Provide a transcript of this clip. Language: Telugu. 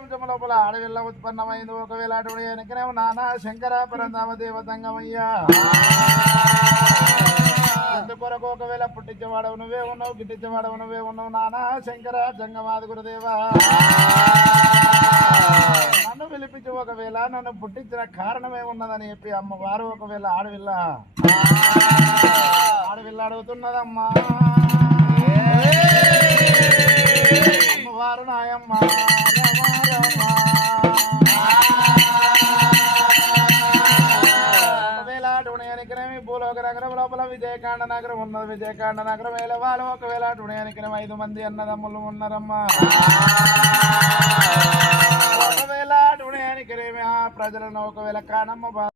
వంశం లోపల ఆడవిల్ల ఉత్పన్నమైంది. ఒకవేళ అటువంటి వెనకనేమో నానా శంకర పరంధామ దేవతంగమయ్యా ఎందుకొరకు ఒకవేళ పుట్టించేవాడవు నువ్వే ఉన్నావు, గిట్టించేవాడవు నువ్వే ఉన్నావు. నానా శంకర జంగమాది గురుదేవా నన్ను పిలిపించి ఒకవేళ నన్ను పుట్టించిన కారణమేమున్నదని చెప్పి అమ్మవారు ఒకవేళ ఆడవిల్ల అడుగుతున్నదమ్మా. అమ్మవారు నాయమ్మ భూలోక నగరం లోపల విజయకాండ నగరం ఉన్నది. విజయకాండ నగరం వేల వాళ్ళు ఒకవేళ టుణయానికి 5 మంది అన్నదమ్ములు ఉన్నారమ్మా. ఒకవేళ టుణయానికి ప్రజలను ఒకవేళ కానమ్మ